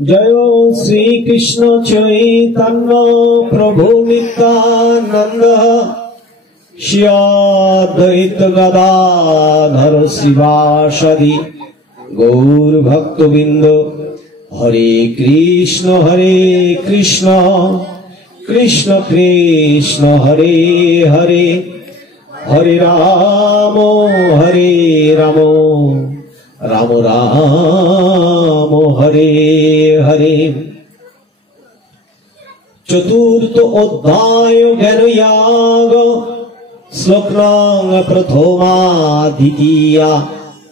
जय श्री कृष्ण चैतन्य प्रभु नित्यानंद श्री अद्वैत गदाधर शिवासादि गौर भक्तबिंद। हरे कृष्ण कृष्ण कृष्ण हरे हरे, हरे राम राम राम हरे हरे। चतुर्थ अध्याय ज्ञानयाग श्लोक प्रथमा द्वितीया।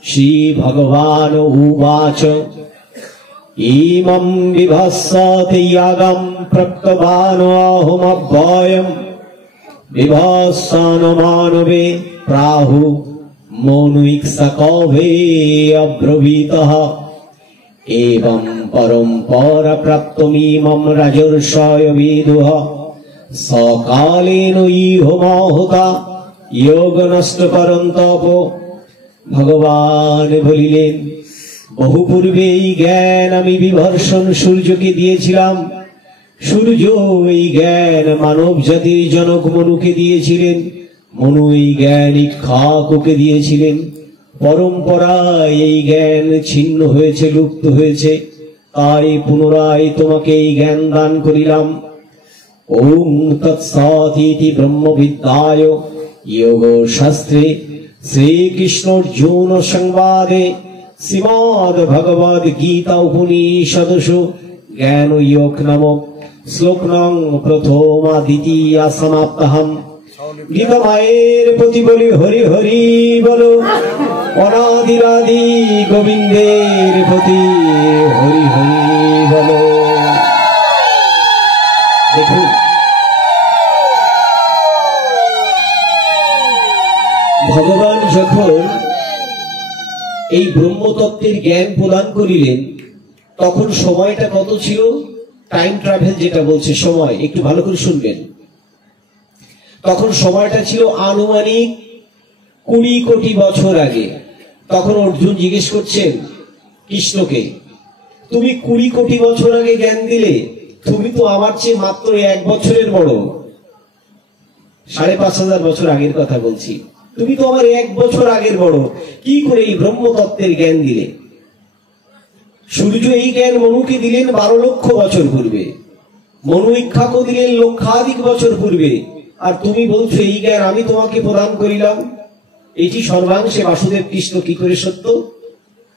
श्री भगवान उवाच इमं विभस्सते यागं प्रक्तवान् अहमव्ययम् विभस्सनमानवे प्राहु मोनुइक्सकवे अब्रवीतः। एवं परम्परा प्राप्तमिमं राजर्षय विदुः सकालेन इह माहुता योग नष्ट करन्तपो। भगवान বলিলেন, বহু পূর্বে এই জ্ঞান আমি বিভর্ষণ সূর্যকে দিয়েছিলাম। সূর্য এই জ্ঞান মানব জাতির জনক মনুকে দিয়েছিলেন। মনু এই জ্ঞান ইক্ষ্বাকুকে দিয়েছিলেন। পরম্পরায় এই জ্ঞান ছিন্ন হয়েছে, লুপ্ত হয়েছে, তাই পুনরায় তোমাকে এই জ্ঞান দান করিলাম। ওম তৎসৎ ব্রহ্মবিদ্যায় যোগ শাস্ত্রে শ্রীকৃষ্ণ অর্জুন সংবাদে শ্রীমদ্ ভগবদ গীতা উপনিষদসু জ্ঞান যোগ নামক শ্লোক নং প্রথমা দ্বিতীয়া সমাপ্তহম। গীতা মায়ের প্রতি বলি হরি হরি বলো, অনাদিরাদি গোবিন্দের প্রতি হরি হরি বলো। দেখুন, ভগবান যখন এই ব্রহ্মতত্ত্বের জ্ঞান প্রদান করিলেন তখন সময়টা কত ছিল? টাইম ট্রাভেল যেটা বলছে সময়, একটু ভালো করে শুনবেন। তখন সময়টা ছিল আনুমানিক 20 কোটি বছর আগে। তখন অর্জুন জিজ্ঞেস করছেন কৃষ্ণকে, তুমি 20 কোটি বছর আগে জ্ঞান দিলে, তুমি তো আমার চেয়ে মাত্র 1 বছরের বড়। 5,500 বছর আগের কথা বলছি। তুমি তো আমার 1 বছর আগের বড়, কি করে এই ব্রহ্মতত্ত্বের জ্ঞান দিলে? সূর্য এই জ্ঞান মনুকে দিলেন 12 লক্ষ বছর পূর্বে, মনু ইক্ষ্বাকু দিলেন লক্ষাধিক বছর পূর্বে, আর তুমি বলছো এই জ্ঞান আমি তোমাকে প্রদান করিলাম। এটি সর্বাংশে বাসুদেব কৃষ্ণ কি করে সত্য?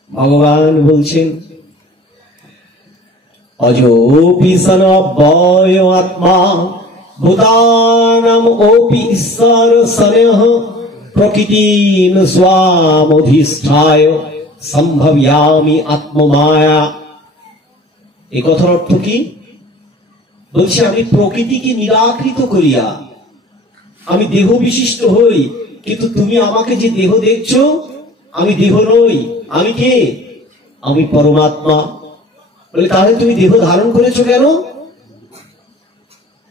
ভগবান বলছেন, অজোপি সনব্বয় আত্মা ভূতানাম ওপি ঈশ্বর সনহ প্রকৃতিম স্বামধিষ্ঠায় সম্ভব্যামি আত্মমায়া। এই কথার অর্থ কি? বলছে আমি প্রকৃতিকে নিরাকৃত করিয়া আমি দেহ বিশিষ্ট হই, কিন্তু তুমি আমাকে যে দেহ দেখছো, আমি দেহ নই। আমি কে? আমি পরমাত্মা। বলে তাহলে তুমি দেহ ধারণ করেছো কেন?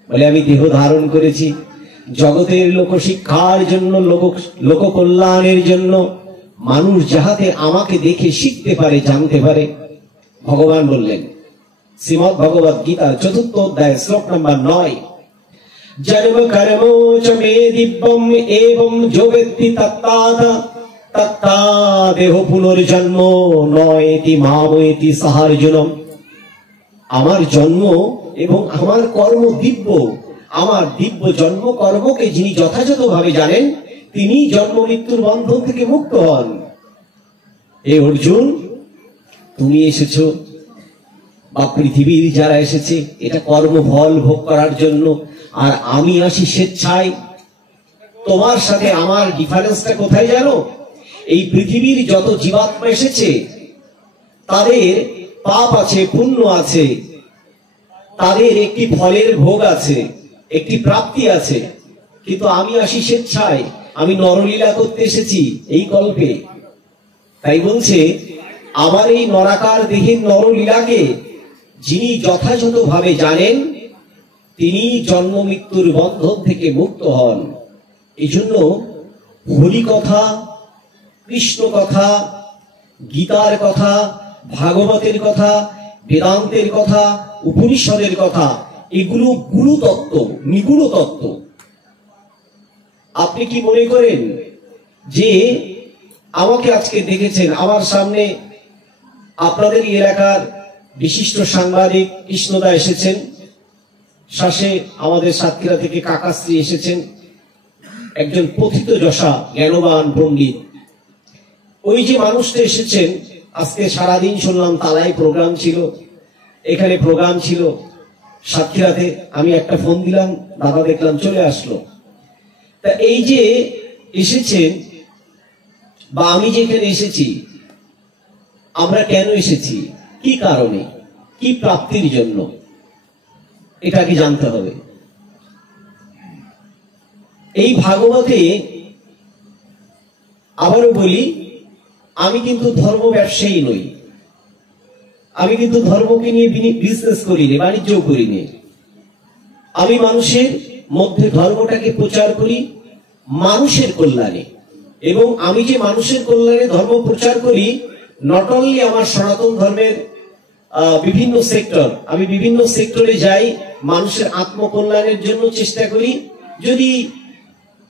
বলে আমি দেহ ধারণ করেছি জগতের লোক শিক্ষার জন্য, লোক কল্যাণের জন্য, মানুষ যাহাতে আমাকে দেখে শিখতে পারে, জানতে পারে। ভগবান বললেন শ্রীমদ্ ভগবদ গীতার 4th অধ্যায় শ্লোক নম্বর 9, জন্ম কর্ম চ মে দিব্যম এবং যোগেতি তত্তা দেহ পুনর্জন্ম নয়তি মামেতি সাহার্জুনম। আমার জন্ম এবং আমার কর্ম দিব্য। আমার দিব্য জন্ম কর্মকে যিনি যথাযথভাবে জানেন, তিনি জন্ম মৃত্যুর বন্ধন থেকে মুক্ত হন। এ অর্জুন, তুমি এসেছো বা পৃথিবীর যারা এসেছে এটা কর্মফল ভোগ করার জন্য, আর আমি আসি স্বেচ্ছায়। তোমার সাথে আমার ডিফারেন্সটা কোথায় জানো? এই পৃথিবীর যত জীবাত্মা এসেছে তাদের পাপ আছে, পুণ্য আছে, তাদের একটি ফলের ভোগ আছে, একটি প্রাপ্তি আছে, কিন্তু আমি আসি স্বেচ্ছায়। আমি নরলীলা করতে এসেছি এই কল্পে। তাই বলছে আমার এই নরাকার দেহের নরলীলাকে যিনি যথাযথভাবে জানেন, তিনি জন্ম মৃত্যুর বন্ধন থেকে মুক্ত হন। এই জন্য হরি কথা, কৃষ্ণ কথা, গীতার কথা, ভাগবতের কথা, বেদান্তের কথা, উপনিষদের কথা, এগুলো গুরু তত্ত্ব, নিগুড় তত্ত্ব। আপনি কি মনে করেন যে আমাকে আজকে দেখেছেন, আমার সামনে আপনাদের এলাকার বিশিষ্ট সাংবাদিক কৃষ্ণদা এসেছেন, শাসে আমাদের সাতক্ষীরা থেকে কাকাশ্রী এসেছেন, একজন পথিত যশা জ্ঞানবান পণ্ডিত। ওই যে মানুষটা এসেছেন, আজকে সারাদিন শুনলাম তালাই প্রোগ্রাম ছিল, এখানে প্রোগ্রাম ছিল সাতক্ষীরাতে। আমি একটা ফোন দিলাম, দাদা দেখলাম চলে আসলো। তা এই যে এসেছেন বা আমি যেখানে এসেছি, আমরা কেন এসেছি, কি কারণে, কি প্রাপ্তির জন্য, এটা কি জানতে হবে। এই ভাগবতে আবারও বলি, আমি কিন্তু ধর্ম ব্যবসায়ী নই, আমি কিন্তু ধর্মকে নিয়ে বিজনেস করিনি, বাণিজ্য করিনি। আমি মানুষের মধ্যে ধর্মটাকে প্রচার করি মানুষের কল্যাণে। এবং আমি যে মানুষের কল্যাণে ধর্ম প্রচার করি, নট অনলি আমার সনাতন ধর্মের বিভিন্ন সেক্টর, আমি বিভিন্ন সেক্টরে যাই, মানুষের আত্মকল্যাণের জন্য চেষ্টা করি। যদি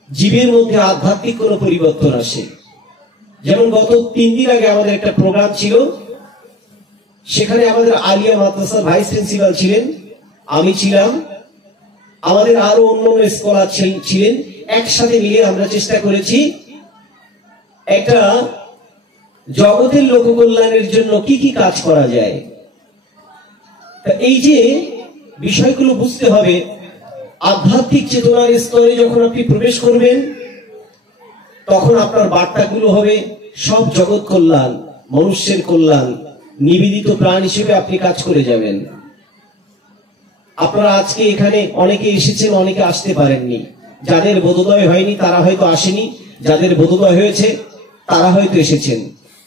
জীবের মধ্যে আধ্যাত্মিক কোনো পরিবর্তন আসে, যেমন গত 3 দিন আগে আমাদের একটা প্রোগ্রাম ছিল, সেখানে আমাদের আলিয়া মাদ্রাসার ভাইস প্রিন্সিপাল ছিলেন, আমি ছিলাম, আমাদের আরো অন্যান্য স্কলার ছিলেন। একসাথে মিলে আমরা চেষ্টা করেছি একটা জগতের লোক কল্যাণের জন্য কি কি কাজ করা যায়। এই যে বিষয়গুলো বুঝতে হবে, আধ্যাত্মিক চেতনার স্তরে যখন আপনি প্রবেশ করবেন, তখন আপনার বার্তাগুলো হবে সব জগৎ কল্যাণ, মনুষ্যের কল্যাণ, নিবেদিত প্রাণ হিসেবে আপনি কাজ করে যাবেন। আপনারা আজকে এখানে অনেকে এসেছেন, অনেকে আসতে পারেননি। যাদের বোধোদয় হয়নি তারা হয়তো আসেনি, যাদের বোধোদয় হয়েছে তারা হয়তো এসেছেন।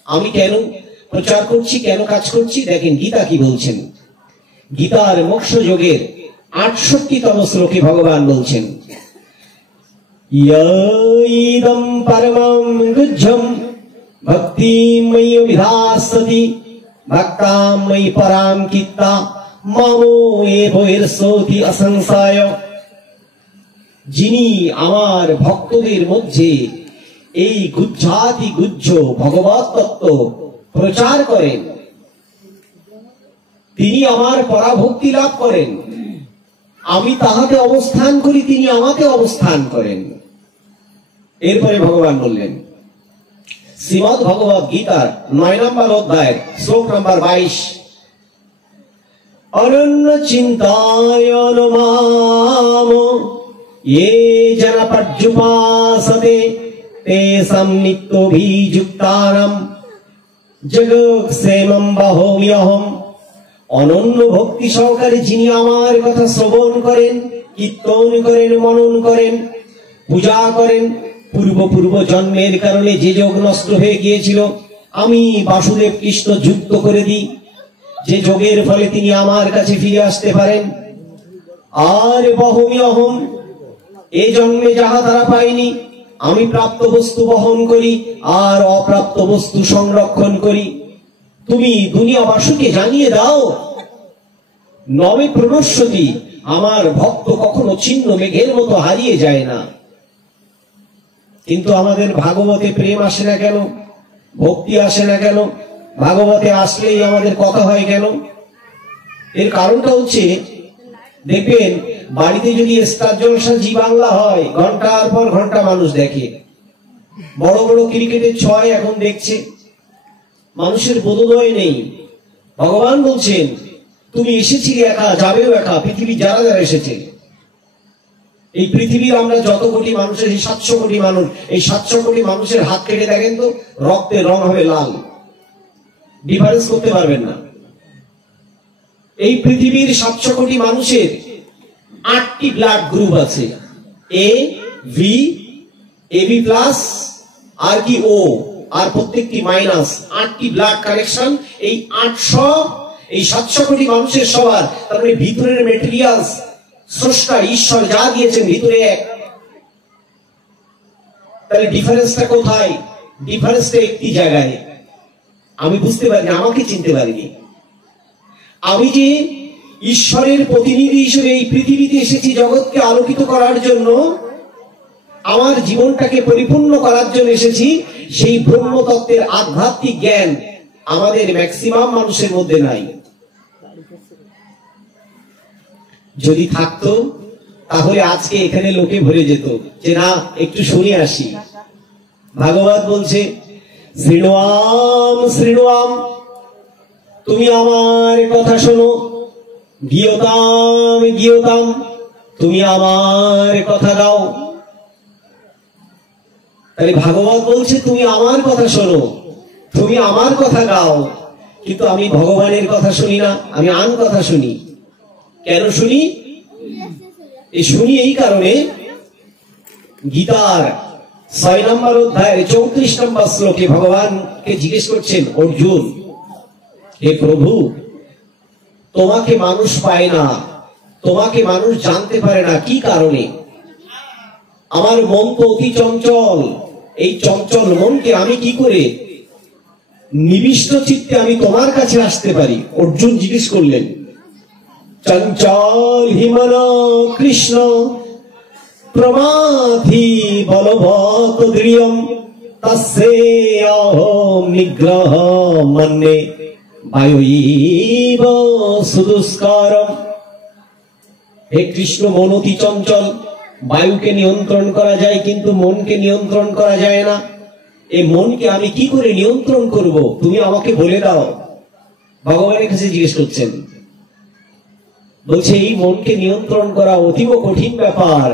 আমি কেন প্রচার করছি, কেন কাজ করছি, দেখেন গীতা কি বলছেন। গীতার মোক্ষ যোগের 68তম শ্লোকে ভগবান বলছেন, ইদম পরমং গুহ্যম ভক্তিময়ী বিধাসতি ভক্তাময়ী পরাম কিত্তা মামো এবৈরসোতি অসংশয়। যিনি আমার ভক্তদের মধ্যে এই গুহ্যাতি গুহ্য ভগবত তত্ত্ব প্রচার করেন, তিনি আমার পরাভক্তি লাভ করেন। আমি তাহাতে অবস্থান করি, তিনি আমাকে অবস্থান করেন। এরপরে ভগবান বললেন, শ্রীমদ্ ভগবত গীতার 9 নম্বর অধ্যায়ের শ্লোক নম্বর 22, অনন্য চিন্তায়ন মাম ये জন পর্যুপাসতে তেষাং নিত্যভিযুক্তানাং জগৎক্ষেমং বহম্যহম। অনন্য ভক্তি সহকারে যিনি আমার কথা শ্রবণ করেন, কীর্তন করেন, মনন করেন, পূজা করেন, পূর্ব জন্মের কারণে যে যোগ নষ্ট হয়ে গিয়েছিল আমি বাসুদেব কৃষ্ণ যুক্ত করে দিই, যে যোগের ফলে তিনি আমার কাছে ফিরে আসতে পারেন। আর বহম্যহম, এই জন্মে যাহা তারা পায়নি আমি প্রাপ্ত বস্তু বহন করি আর অপ্রাপ্ত বস্তু সংরক্ষণ করি। তুমি দুনিয়াবাসীকে জানিয়ে দাও, নবে প্রণশ্যতি, আমার ভক্ত কখনো ছিন্ন মেঘের মতো হারিয়ে যায় না। কিন্তু আমাদের ভাগবতে প্রেম আসে না কেন, ভক্তি আসে না কেন, ভাগবতে আসলেই আমাদের কথা হয় কেন? এর কারণটা হচ্ছে, দেখবেন বাড়িতে যদি স্টার জলসা জি বাংলা হয়, ঘন্টার পর ঘন্টা মানুষ দেখে। বড় বড় ক্রিকেটের 6 এখন দেখছে, মানুষের বোধোদয় নেই। ভগবান বলছেন, তুমি এসেছিলে একা, যাবেও একা। পৃথিবী যারা যারা এসেছে, এই পৃথিবীর আমরা যত কোটি মানুষের, এই 700 কোটি মানুষ, এই 700 কোটি মানুষের হাত কেটে দেখেন তো, রক্তের রং হবে লাল, ডিফারেন্স করতে পারবেন না। এই পৃথিবীর 700 কোটি মানুষের 8টি ব্লাড গ্রুপ আছে, এ ভি, এবি প্লাস, আর কি ও, আর প্রত্যেকটি মাইনাস। 8টি ব্লাড কানেকশন। এই 800, এই 700 কোটি মানুষের সবার, তার মানে ভিতরের মেটেরিয়ালস স্রষ্টা ঈশ্বর যা দিয়েছেন ভিতরে এক। তাহলে ডিফারেন্সটা কোথায়? ডিফারেন্সটা একটি জায়গায়। আমি বুঝতে পারিনি, আমাকে চিনতে পারিনি। আমি যে ঈশ্বরের প্রতিনিধি হিসেবে এই পৃথিবীতে এসেছি জগৎকে আলোকিত করার জন্য, আমার জীবনটাকে পরিপূর্ণ করার জন্য এসেছি, সেই ব্রহ্মতত্ত্বের আধ্যাত্মিক জ্ঞান আমাদের ম্যাক্সিমাম মানুষের মধ্যে নাই। যদি থাকতো তাহলে আজকে এখানে লোকে ভরে যেত যে না একটু শুনে আসি। ভাগবত বলছে শৃণুয়াম শৃণুয়াম, তুমি আমার কথা শোনো, গীয়তাম গীয়তাম, তুমি আমার কথা গাও। তাহলে ভাগবত বলছে তুমি আমার কথা শোনো, তুমি আমার কথা গাও, কিন্তু আমি ভগবানের কথা শুনি না, আমি আন কথা শুনি। কেন শুনি? শুনি এই কারণে, গীতার 6 নম্বর অধ্যায়ের 34 নম্বর শ্লোকে ভগবানকে জিজ্ঞেস করছেন অর্জুন, হে প্রভু, তোমাকে মানুষ পায় না, তোমাকে মানুষ জানতে পারে না, কি কারণে? আমার মন তো অতি চঞ্চল, এই চঞ্চল মনকে আমি কি করে নিবিষ্ট চিত্তে আমি তোমার কাছে আসতে পারি? অর্জুন জিজ্ঞেস করলেন, চঞ্চল হিমন কৃষ্ণ প্রমাধি বলবত দৃঢ়ম তস্যেহম নিগ্রহ মন্যে বায়ুইব সুদুষ্করম। হে কৃষ্ণ, মন অতি চঞ্চল, বায়ুকে নিয়ন্ত্রণ করা যায় কিন্তু মনকে নিয়ন্ত্রণ করা যায় না। এই মনকে আমি কি করে নিয়ন্ত্রণ করব, তুমি আমাকে বলে দাও। ভগবানের কাছে জিজ্ঞেস করছেন, বলছে এই মনকে নিয়ন্ত্রণ করা অতীব কঠিন ব্যাপার,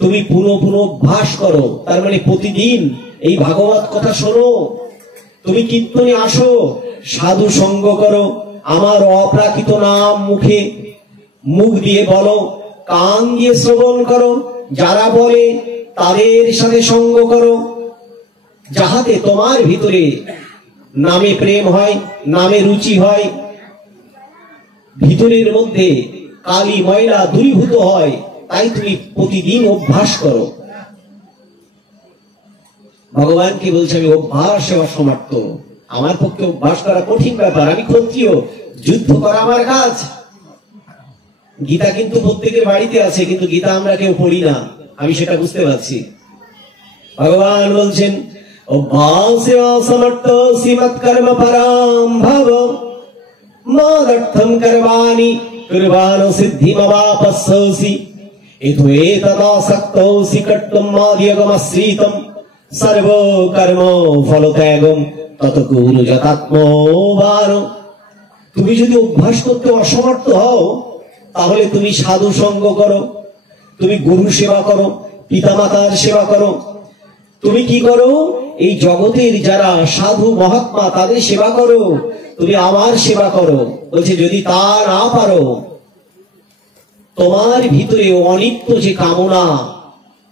তুমি পুনঃ পুনঃ অভ্যাস করো। তার মানে প্রতিদিন এই ভাগবত কথা শোনো, তুমি কীর্তনে আসো, সাধু সঙ্গ করো, আমার অপ্রাকৃত নাম মুখ দিয়ে বলো, কান দিয়ে শ্রবণ করো, যারা বলে তাদের সাথে সঙ্গ করো, যাহাতে তোমার ভিতরে নামে প্রেম হয়, নামে রুচি হয়, ভিতরের মধ্যে কালি ময়লা দূরীভূত হয়। তাই তুমি প্রতিদিন অভ্যাস করো। ভগবানকে বলছে আমি অভ্যাসে অসমর্থ, আমার পক্ষে অভ্যাস করা কঠিন ব্যাপার, আমি ক্ষত্রিয়, যুদ্ধ করা আমার কাজ। গীতা কিন্তু প্রত্যেকের বাড়িতে আছে, কিন্তু গীতা আমরা কেউ পড়ি না, আমি সেটা বুঝতে পারছি। ভগবান বলছেন অভ্যাসে অসমর্থ শ্রীমৎ কর্ম পরাম ভাব মাদর্থম কর্মাণি কুর্বাণো সিদ্ধিমবাপস্সি এতো এতদাসক্তোসি কর্তুম মাদ্যগমশ্রিতম সর্ব কর্ম ফলত্যাগম তত কুরু যতাত্মবান। তুমি যদি অভ্যাস করতে অসমর্থ হও তাহলে তুমি সাধু সঙ্গ করো, তুমি গুরু সেবা করো, পিতামাতার সেবা করো, তুমি কি করো এই জগতের যারা সাধু মহাত্মা তাদের সেবা করো, তুমি আমার সেবা করো। বলছে যদি তা না পারো, তোমার ভিতরে অনিত্য যে কামনা,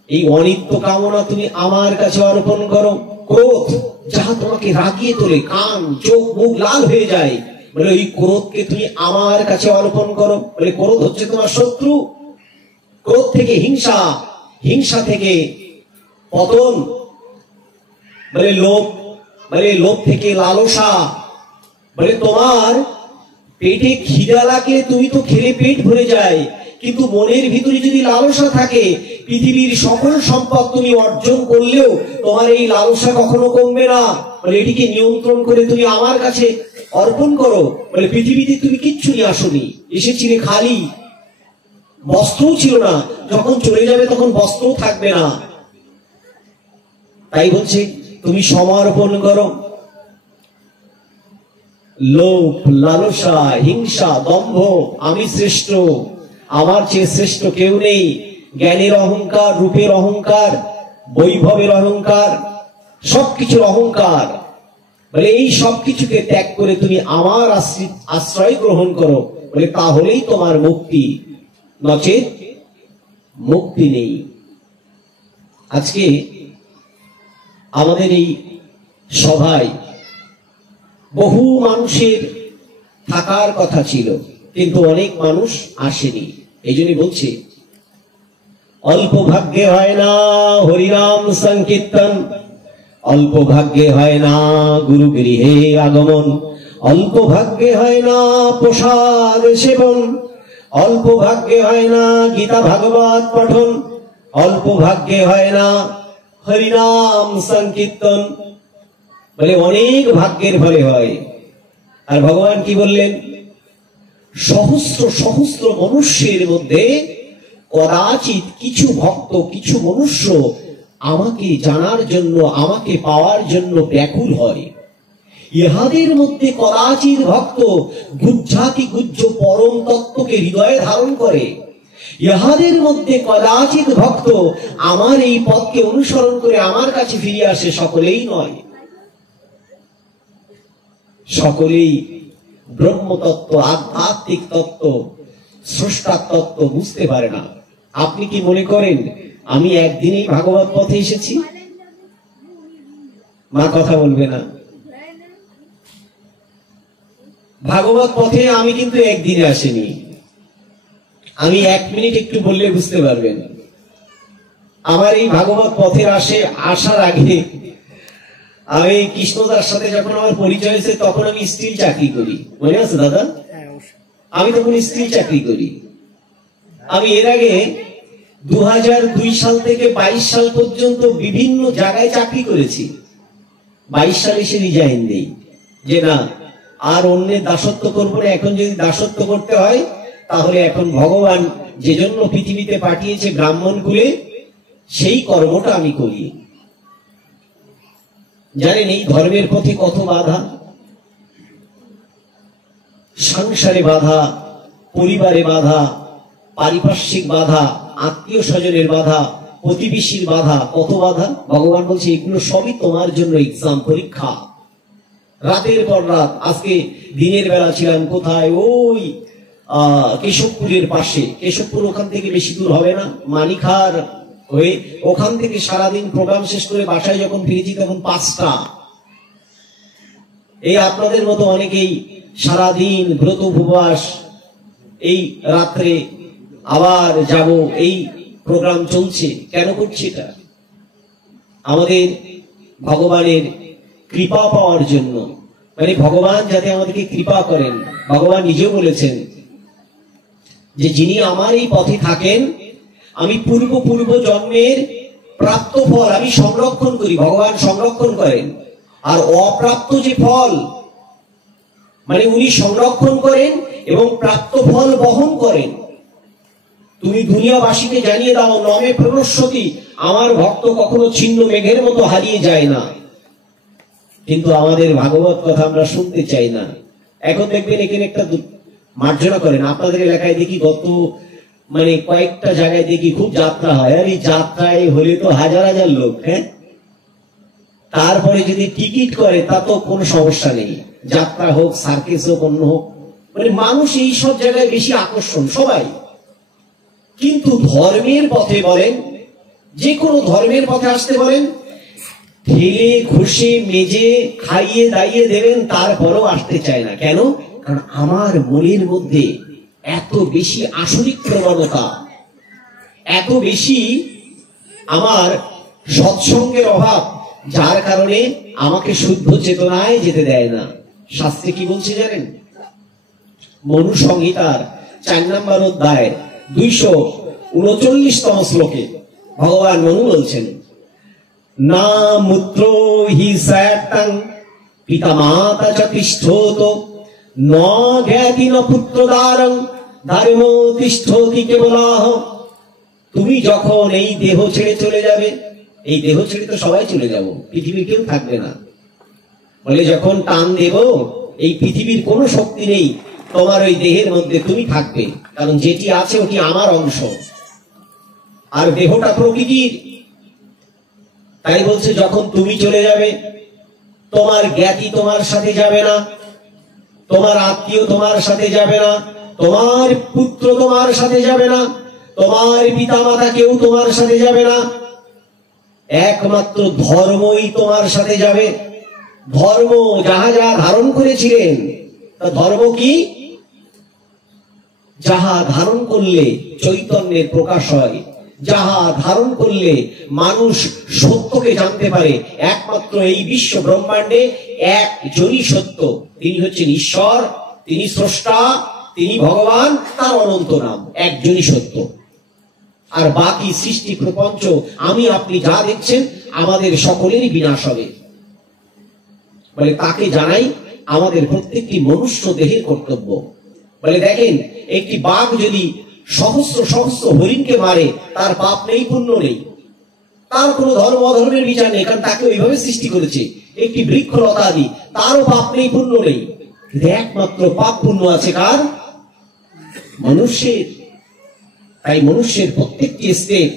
এই অনিত্য কামনা তুমি আমার কাছে অর্পণ করো। ক্রোধ যাহা তোমাকে রাগিয়ে তোলে, কান চোখ মুখ লাল হয়ে যায়, বলে ওই ক্রোধকে তুমি আমার কাছে অর্পণ করো। বলে ক্রোধ হচ্ছে তোমার শত্রু, ক্রোধ থেকে হিংসা, হিংসা থেকে পতন, বলে লোভ, বলে লোভ থেকে লালসা, বলে তোমার পেটে খিদা লাগে, তুমি তো খেলে পেট ভরে যায়, কিন্তু মনের ভিতরে যদি লালসা থাকে, পৃথিবীর সকল সম্পদ তুমি অর্জন করলেও তোমার এই লালসা কখনো কমবে না। বলে এটিকে নিয়ন্ত্রণ করে তুমি আমার কাছে অর্পণ করো। বলে পৃথিবীতে তুমি কিচ্ছু নিয়ে আসোনি, এসেছিলে খালি, বস্ত্রও ছিল না, যখন চলে যাবে তখন বস্ত্রও থাকবে না। তাই বলছে তুমি সমর্পণ করো। লোভ, লালসা, হিংসা, দম্ভ, আমি শ্রেষ্ঠ, আমার চেয়ে শ্রেষ্ঠ কেউ নেই, জ্ঞানের অহংকার, রূপের অহংকার, বৈভবের অহংকার, সবকিছুর অহংকার, বলে এই সবকিছুকে ত্যাগ করে তুমি আমার আশ্রয় গ্রহণ করো। বলে তাহলেই তোমার মুক্তি, নচেত মুক্তি নেই। আজকে আমাদের এই সভায় বহু মানুষের থাকার কথা ছিল, কিন্তু অনেক মানুষ আসেনি। এই জন্য বলছি অল্প ভাগ্যে হয় না হরিনাম সংকীর্তন, অল্প ভাগ্যে হয় না গুরু গৃহে আগমন, অল্প ভাগ্যে হয় না প্রসাদ সেবন, অল্প ভাগ্যে হয় না গীতা ভাগবত পঠন, অল্প ভাগ্যে হয় না হরিনাম সংকীর্তন। বলে অনেক ভাগ্যের ফলে হয়। আর ভগবান কি বললেন? সহস্র সহস্র মনুষ্যের মধ্যে কদাচিৎ কিছু ভক্ত, কিছু মনুষ্য আমাকে জানার জন্য, আমাকে পাওয়ার জন্য ব্যাকুল হয়। ইহাদের মধ্যে কদাচিৎ ভক্ত গুজ্জাতি গুজ্জ পরম তত্ত্বকে হৃদয়ে ধারণ করে। ইহাদের মধ্যে কদাচিৎ ভক্ত আমার এই পথকে অনুসরণ করে আমার কাছে ফিরে আসে। সকলেই নয়, সকলেই ব্রহ্মতত্ত্ব, আধ্যাত্মিক তত্ত্ব, স্রষ্টার তত্ত্ব বুঝতে পারে না। আপনি কি মনে করেন আমি একদিনেই ভাগবত পথে এসেছি? মা কথা বলবে না। ভাগবত পথে আমি কিন্তু একদিনে আসিনি। আমি 1 মিনিট একটু বললে বুঝতে পারবেন। আমার এই ভাগবত পথের আসার আগে আমি কৃষ্ণদার সাথে যখন আমার পরিচয় হয়েছে তখন আমি স্টিল চাকরি করি, মনে আছে দাদা? আমি তখন স্টিল চাকরি করি। আমি এর আগে 2002 সাল থেকে 22 সাল পর্যন্ত বিভিন্ন জায়গায় চাকরি করেছি। 22 সালে এসে রিজাইন দেই যে না, আর অন্যের দাসত্ব করবো না। এখন যদি দাসত্ব করতে হয় তাহলে এখন ভগবান যে জন্য পৃথিবীতে পাঠিয়েছে ব্রাহ্মণ কুলে, সেই কর্মটা আমি করি। জানেন এই ধর্মের পথে কত বাধা, সংসারে বাধা, পরিবারে বাধা, পারিপার্শ্বিক বাধা, আত্মীয় স্বজনের বাধা, প্রতিবেশীর বাধা, কত বাধা। ভগবান বলছে এগুলো সবই তোমার জন্য এক্সাম, পরীক্ষা। রাতের পর রাত, আজকে দিনের বেলা ছিলাম কোথায়, ওই কেশবপুরের পাশে। কেশবপুর ওখান থেকে বেশি দূর হবে না, মানিখার হয়ে ওখান থেকে সারাদিন প্রোগ্রাম শেষ করে বাসায় যখন ফিরেছি তখন 5টা। এই আপনাদের মতো অনেকেই সারাদিন ব্রত উপবাস, এই রাত্রে আবার যাব, এই প্রোগ্রাম চলছে। কেন করছে এটা? আমাদের ভগবানের কৃপা পাওয়ার জন্য, মানে ভগবান যাতে আমাদেরকে কৃপা করেন। ভগবান নিজেও বলেছেন যে যিনি আমার এই পথে থাকেন আমি পূর্ব পূর্ব জন্মের প্রাপ্ত ফল আমি সংরক্ষণ করি। ভগবান সংরক্ষণ করেন। আর অপ্রাপ্ত যে ফল, মানে উনি সংরক্ষণ করেন এবং প্রাপ্ত ফল বহন করেন। তুমি দুনিয়াবাসীকে জানিয়ে দাও নমে প্রণশ্যতি, আমার ভক্ত কখনো ছিন্ন মেঘের মতো হারিয়ে যায় না। কিন্তু আমাদের ভাগবত কথা আমরা শুনতে চাই না। এখন দেখবেন এখানে একটা মার্জনা করেন। আপনাদের এলাকায় দেখি গত মানে কয়েকটা জায়গায় দেখি খুব যাত্রা হয়, আর এই যাত্রায় হলে তো হাজার হাজার লোক। হ্যাঁ, তারপরে যদি টিকিট করে তা তো কোনো সমস্যা নেই, যাত্রা হোক, সার্কেস হোক, অন্য হোক, মানে মানুষ এই সব জায়গায় বেশি আকর্ষণ সবাই। কিন্তু ধর্মের পথে বলেন, যে কোনো ধর্মের পথে আসতে বলেন, ঠেলে ঘষে মেজে খাইয়ে দাইয়ে দেবেন, তারপরেও আসতে চায় না। কেন? কারণ আমার মনের মধ্যে এত বেশি আসরিক প্রবণতা, এত বেশি আমার সৎসঙ্গের অভাব, যার কারণে আমাকে শুদ্ধ চেতনায় যেতে দেয় না। শাস্ত্রে কি বলছে জানেন? মনু সংহিতার 4 নম্বর অধ্যায় 239তম শ্লোকে ভগবান মনু বলছেন, না মূত্র হি সায়তাং পিতা মাতা চ তিষ্ঠত ন জ্ঞাতি ন পুত্রদারং ধর্ম তিষ্ঠতি কেবলাহ। তুমি যখন এই দেহ ছেড়ে চলে যাবে, এই দেহ ছেড়ে তো সবাই চলে যাব, পৃথিবীর কেউ থাকবে না। বলে যখন টান দেব, এই পৃথিবীর কোনো শক্তি নেই, তোমার ওই দেহের মধ্যে তুমি থাকবে, কারণ যেটি আছে ওটি আমার অংশ, আর দেহটা প্রকৃতির। তাই বলছে যখন তুমি চলে যাবে, তোমার জ্ঞাতি তোমার সাথে যাবে না, তোমার আত্মীয় তোমার সাথে যাবে না, তোমার পুত্র তোমার সাথে যাবে না, তোমার পিতা মাতা কেউ তোমার সাথে যাবে না, একমাত্র ধর্মই তোমার সাথে যাবে। ধর্ম যাহা যাহা ধারণ করেছিলেন, তা ধর্ম কি? যাহা ধারণ করলে চৈতন্যের প্রকাশ হয়, যাহা ধারণ করলে মানুষ সত্যকে জানতে পারে। একমাত্র এই বিশ্ব ব্রহ্মাণ্ডে একজনই সত্য, তিনি হচ্ছেন ঈশ্বর, তিনি স্রষ্টা, তিনি ভগবান, তার অনন্ত নাম, একজনই সত্য। আর বাকি সৃষ্টি প্রপঞ্চ আমি আপনি যা দেখছেন আমাদের সকলেরই বিনাশ হবে। বলে তাকে জানাই আমাদের প্রত্যেকটি মনুষ্য দেহের কর্তব্য। বলে দেখেন, একটি বাঘ যদি সহস্র সহস্র হরিণকে মারে, তার পাপ নেই, পুণ্য নেই, তার কোনো ধর্ম অধর্মের বিচার নেই, কারণ তাকে ওইভাবে সৃষ্টি করেছে। একটি বৃক্ষ লতাদি, তারও পাপ নেই, পুণ্য নেই, কিন্তু একমাত্র পাপ পুণ্য আছে কার? মনুষ্যের। তাই মনুষ্যের প্রত্যেকটি স্টেপ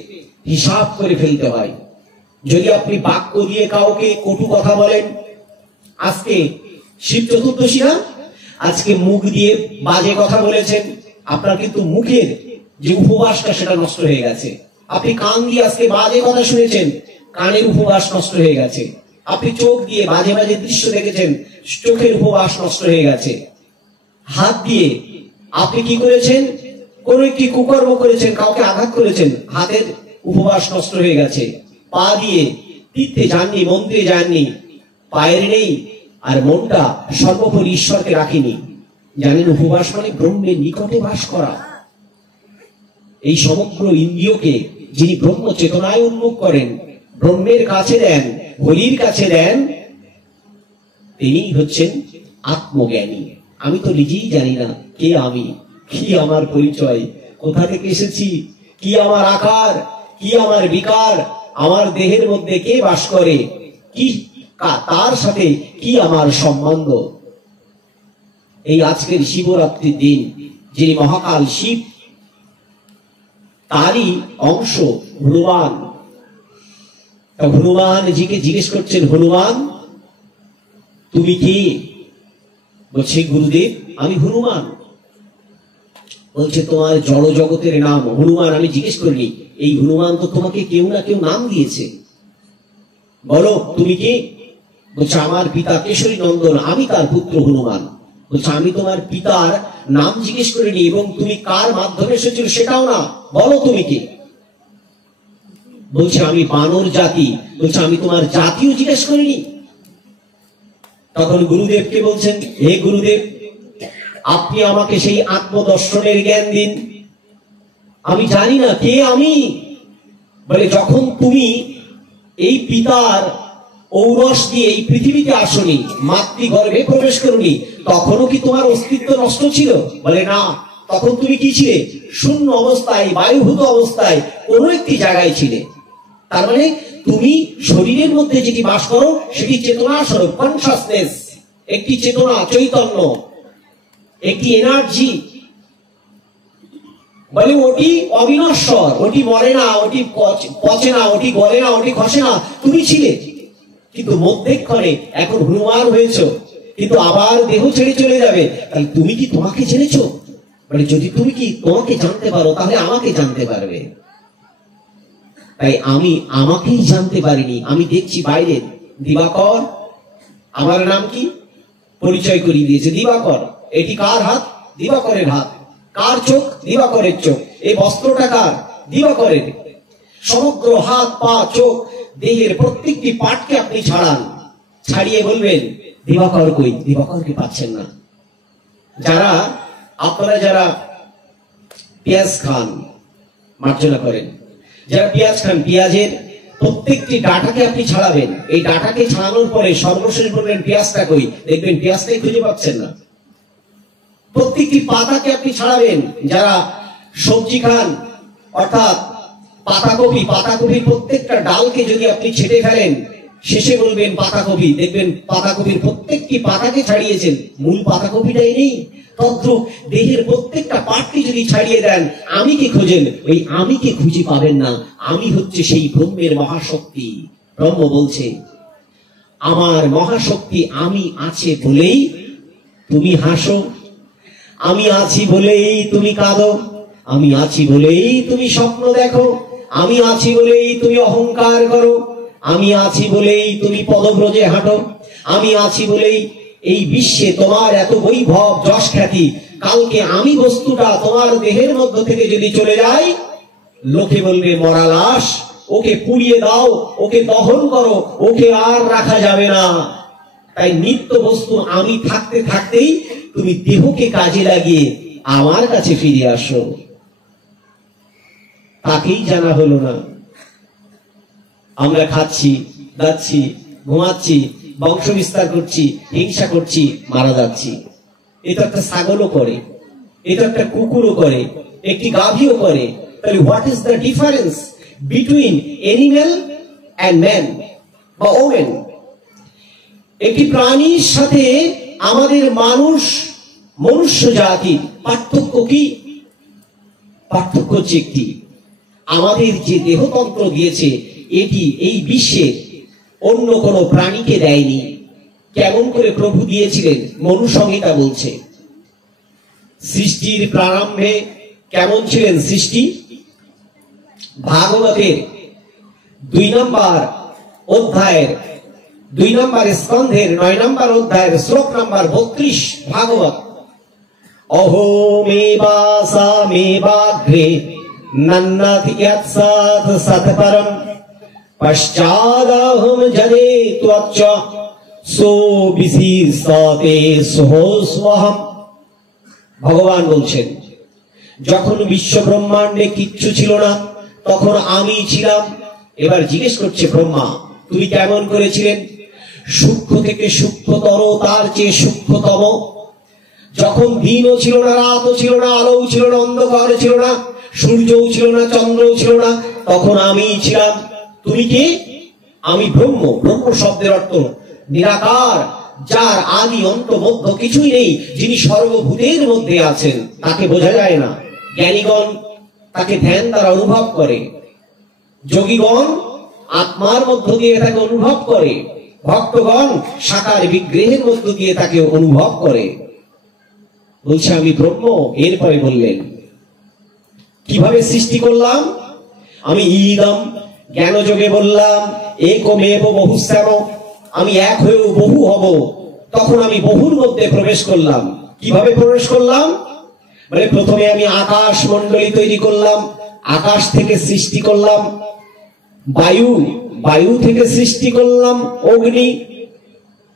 হিসাব করে ফেলতে হয়। যদি আপনি বাক্য দিয়ে কাউকে কটু কথা বলেন, আজকে শিব চতুর্দশী না, আজকে মুখ দিয়ে বাজে কথা বলেছেন, আপনার কিন্তু মুখের যে উপবাসটা সেটা নষ্ট হয়ে গেছে। আপনি কান দিয়ে আজকে বাজে কথা শুনেছেন, কানের উপবাস নষ্ট হয়ে গেছে। আপনি চোখ দিয়ে বাজে বাজে দৃশ্য দেখেছেন, চোখের উপবাস নষ্ট হয়ে গেছে। হাত দিয়ে আপনি কি করেছেন? কোন একটি কুকর্ম করেছেন, কাউকে আঘাত করেছেন, হাতের উপবাস নষ্ট হয়ে গেছে। পা দিয়ে তীর্থে যাননি, মন্দিরে যাননি, পায়ের নেই, আর মনটা সর্বোপরি ঈশ্বরকে রাখেনি। জানেন, উপবাস মানে ব্রহ্মের নিকটে বাস করা। এই সমগ্র ইন্দ্রিয়কে যিনি ব্রহ্ম চেতনায় উন্মুখ করেন, ব্রহ্মের কাছে দেন, হরির কাছে দেন, তিনি হচ্ছেন আত্মজ্ঞানী। আমি তো নিজেই জানি না কে আমি, কি আমার পরিচয়, কোথা থেকে এসেছি, কি আমার আকার, কি আমার বিকার, আমার দেহের মধ্যে কে বাস করে, কি তার সাথে কি আমার সম্বন্ধ। এই আজকের শিবরাত্রির দিন যিনি মহাকাল শিব, তারই অংশ হনুমান। হনুমানজিকে জিজ্ঞেস করছেন, হনুমান তুমি কি? বলছে, গুরুদেব আমি হনুমান। বলছে, তোমার জড় জগতের নাম হনুমান আমি জিজ্ঞেস করিনি, এই হনুমান তো তোমাকে কেউ না কেউ নাম দিয়েছে, বলো তুমি কি? বলছে, আমার পিতা কেশরী নন্দন, আমি তার পুত্র হনুমান। বলছে, আমি তোমার পিতার নাম জিজ্ঞেস করিনি, এবং তুমি কার মাধ্যমে এসেছিল সেটাও না, বলো তুমি কি? বলছে, আমি বানর জাতি। বলছে, আমি তোমার জাতিও জিজ্ঞেস করিনি। তখন গুরুদেবকে বলছেন, হে গুরুদেব, আপনি আমাকে সেই আত্মদর্শনের জ্ঞান দিন, আমি জানি না কে আমি। বলে, যখন তুমি এই পিতার ঔরস দিয়ে এই পৃথিবীতে আসনি, মাতৃগর্ভে প্রবেশ করনি, তখনও কি তোমার অস্তিত্ব নষ্ট ছিল? বলে, না, তখন তুমি কি ছিলে? শূন্য অবস্থায়, বায়ুভূত অবস্থায় কোনো একটি জায়গায় ছিলে। তার মানে তুমি শরীরের মধ্যে যেটি বাস করো সেটি চেতনা স্বরূপ, কনসাসনেস, একটি চেতনা, চৈতন্য, একটি এনার্জি। বলে, ওটি অবিনশ্বর, ওটি মরে না, ওটি পচে না, ওটি গলে না, ওটি খসে না, তুমি ছিলে। কিন্তু মধ্যেক্ষণে এখন হনুমান হয়েছ, কিন্তু আবার দেহ ছেড়ে চলে যাবে, তাহলে তুমি কি তোমাকে জেনেছো? মানে যদি তুমি কি তোমাকে জানতে পারো, তাহলে আমাকে জানতে পারবে। তাই আমি আমাকেই জানতে পারিনি। আমি দেখছি বাইরে দিবাকর, আমার নাম কি? পরিচয় করিয়ে দিয়েছে, দিবাকর। এটি কার হাত? দিবাকরের হাত। কার চোখ? দিবাকরের চোখ। এই বস্ত্রটা কার? দিবাকরের। সমগ্র হাত, পা, চোখ, দেহের প্রত্যেকটি পার্টকে আপনি ছাড়ান, ছাড়িয়ে বলবেন দিবাকর কই? দিবাকরকে পাচ্ছেন না। আপনারা যারা পেঁয়াজ খান, মার্জনা করেন, যারা পেঁয়াজ খান, পেঁয়াজের প্রত্যেকটি ডাটাকে আপনি ছাড়াবেন। এই ডাটাকে ছাড়ানোর পরে সর্বশেষ বলবেন পেঁয়াজটা কই? দেখবেন পেঁয়াজটাই খুঁজে পাচ্ছেন না। প্রত্যেকটি পাতাকে আপনি ছাড়াবেন। যারা সবজি খান, অর্থাৎ পাতাকপি, পাতাকপির প্রত্যেকটা ডালকে যদি আপনি ছেটে ফেলেন, শেষে বলবেন পাতাকপি, দেখবেন পাতাকপির প্রত্যেকটি পাতাকে ছাড়িয়েছেন, মূল পাতাকপিটাই নেই। তদ্রূপ দেহের প্রত্যেকটা পার্টকে যদি ছাড়িয়ে দেন, আমি কে খোঁজেন, ওই আমি কে খুঁজে পাবেন না। আমি হচ্ছে সেই ব্রহ্মের মহাশক্তি। ব্রহ্ম বলছে, আমার মহাশক্তি আমি আছে বলেই তুমি হাসো, আমি আছি বলেই তুমি কাঁদো, আমি আছি বলেই তুমি স্বপ্ন দেখো, আমি আছি বলেই তুমি অহংকার করো, আমি আছি বলেই তুমি পদব্রজে হাঁটো, আমি আছি বলেই এই বিশ্বে তোমার এত বৈভব যশ খ্যাতি। কালকে আমি বস্তুটা তোমার দেহের মধ্য থেকে যদি চলে যায়, লোকে বলবে মরা লাশ, ওকে পুড়িয়ে দাও, ওকে দহন করো, ওকে আর রাখা যাবে না। তাই নিত্য বস্তু আমি থাকতে থাকতেই তুমি দেহকে কাজে লাগিয়ে আমার কাছে ফিরে আসো। তাকেই জানা হলো না। আমরা খাচ্ছি, দাচ্ছি, ঘুমাচ্ছি, বংশ বিস্তার করছি, হিংসা করছি, মারা যাচ্ছি। এটা একটা ছাগলও করে, এটা একটা কুকুরও করে, একটি গাভীও করে। তাহলে what is the difference between animal and man বা ওমেন? একটি প্রাণীর সাথে আমাদের মনুষ্য জাতির পার্থক্য কি? পার্থক্য হচ্ছে একটি, আমাদের যে দেহতন্ত্র দিয়েছে এটি এই বিশ্বের অন্য কোনো প্রাণীকে দেয়নি। কেমন করে প্রভু দিয়েছিলেন মনুসংহিতা বলছে। সৃষ্টির প্রারম্ভে কেমন ছিলেন সৃষ্টি? ভাগবতের 2 নম্বর অধ্যায়ের 2 নম্বর স্কন্ধের 9 নম্বর অধ্যায়ের শ্লোক নম্বর 32 ভাগবত। অহো মে বাসা মে বাগ্রে নন্নাথি ইয়াৎসাত সতপরম পশ্চাদহম জনে ত্বচ্চ সো বিসিসাতে সোহস্বহম। ভগবান বলছেন, যখন বিশ্ব ব্রহ্মাণ্ডে কিচ্ছু ছিল না তখন আমি ছিলাম। এবার জিজ্ঞেস করছে ব্রহ্মা, তুমি কেমন করেছিলেন? সূক্ষ্ম থেকে সূক্ষ্মতর, তার চেয়ে সূক্ষ্মতম। যখন দিনও ছিল না, রাতও ছিল না, আলোও ছিল না, অন্ধকারও ছিল না, সূর্যও ছিল না, চন্দ্রও ছিল না, তখন আমি ছিলাম। তুমি কি? আমি ব্রহ্ম। ব্রহ্ম শব্দের অর্থ নিরাকার, যার আদি অন্ত মধ্য কিছুই নেই, যিনি সর্বভূতের মধ্যে আছেন। তাকে বোঝা যায় না। জ্ঞানীগণ তাকে ধ্যান দ্বারা অনুভব করে, যোগীগণ আত্মার মধ্য দিয়ে তাকে অনুভব করে, ভক্তগণ সাকার বিগ্রহের মধ্য দিয়ে তাকে অনুভব করে। বলছে আমি ব্রহ্ম। এরপরে বললেন কিভাবে সৃষ্টি করলাম? আমি ইদম জ্ঞান যোগে বললাম একমেব বহুশ্যাম, আমি এক হয়েও বহু হব। তখন আমি বহুর মধ্যে প্রবেশ করলাম। কিভাবে প্রবেশ করলাম? মানে প্রথমে আমি আকাশ মণ্ডলী তৈরি করলাম, আকাশ থেকে সৃষ্টি করলাম বায়ু, বায়ু থেকে সৃষ্টি করলাম অগ্নি।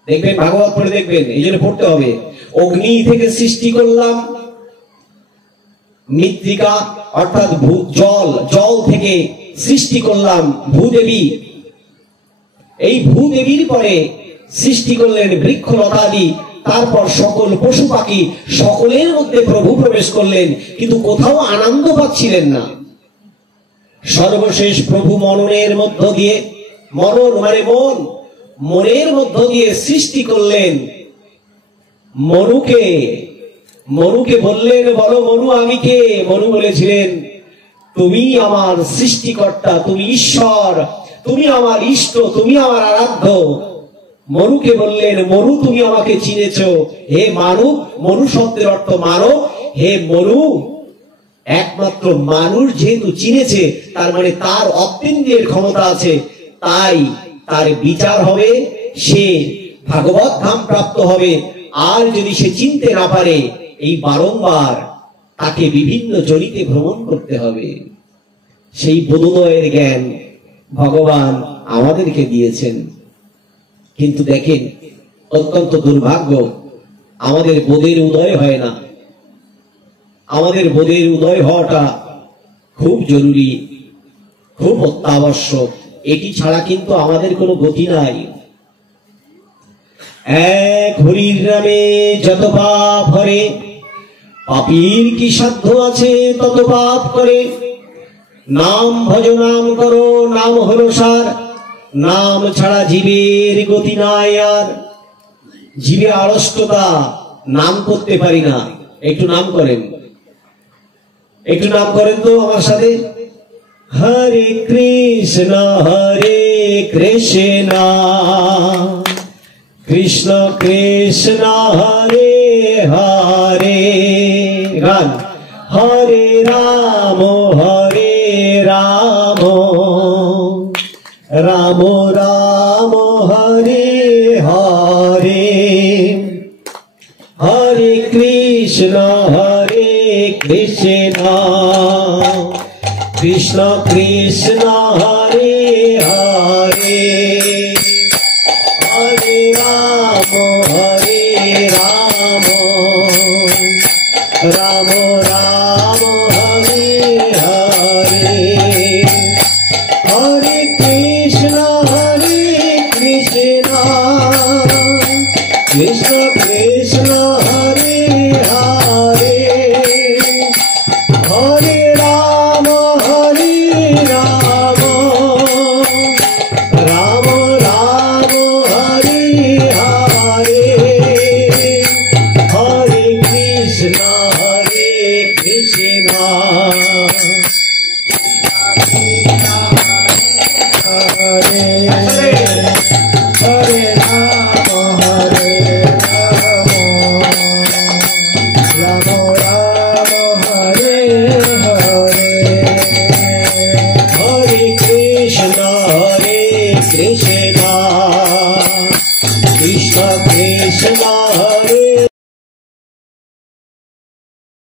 দেখবেন ভাগবত পড়ে দেখবেন, এই জন্য পড়তে হবে। অগ্নি থেকে সৃষ্টি করলাম মৃত্তিকা অর্থাৎ জল, জল থেকে সৃষ্টি করলাম ভূদেবী। এই ভূদেবীর পরে সৃষ্টি করলেন বৃক্ষলতাদি, তারপর সকল পশু পাখি, সকলের মধ্যে প্রভু প্রবেশ করলেন, কিন্তু কোথাও আনন্দ পাচ্ছিলেন না। সর্বশেষ প্রভু মননের মধ্য দিয়ে, মনন মানে মন, মনের মধ্য দিয়ে সৃষ্টি করলেন মনুকে। মনুকে বললেন, বলো মনু আমি কে? মনু বলেছিলেন, তুমি আমার সৃষ্টিকর্তা, তুমি ঈশ্বর, তুমি আমার ইষ্ট, তুমি আমার আরাধ্য। মনুকে বললেন, মনু তুমি আমাকে চিনেছ। হে মানব, মনু শব্দের অর্থ মানব। হে মনু, একমাত্র মানুষ যেহেতু চিনেছে, তার মানে তার অতীন্দ্রিয়ের ক্ষমতা আছে, তাই তার বিচার হবে, সে ভাগবত ধাম প্রাপ্ত হবে। আর যদি সে চিনতে না পারে, এই বারংবার তাকে বিভিন্ন জনিতে ভ্রমণ করতে হবে। সেই বোধোদয়ের জ্ঞান ভগবান আমাদেরকে দিয়েছেন। কিন্তু দেখেন, অত্যন্ত দুর্ভাগ্য, আমাদের বোধের উদয় হয় না। আমাদের বোধের উদয় হওয়াটা খুব জরুরি, খুব অত্যাবশ্যক। এটি ছাড়া কিন্তু আমাদের কোনো গতি নাই। এক হরির নামে যত পাপ হরে, পাপীর কি সাধ্য আছে তত পাপ করে। নাম ভজ নাম করো, নাম হলো সার, নাম ছাড়া জীবের গতি নাই আর। জীবে আড়ষ্টতা, নাম করতে পারি না। একটু নাম করেন, একটু নাম করেন তো আমার সাথে। হরে কৃষ্ণ কৃষ্ণ কৃষ্ণ হরে হরে। গান। হরে রাম রাম রাম হরে হরে। হরে কৃষ্ণ কৃষ্ণ কৃষ্ণ হরে হরে। হরে রাম কৃষ্ণ হরে হরে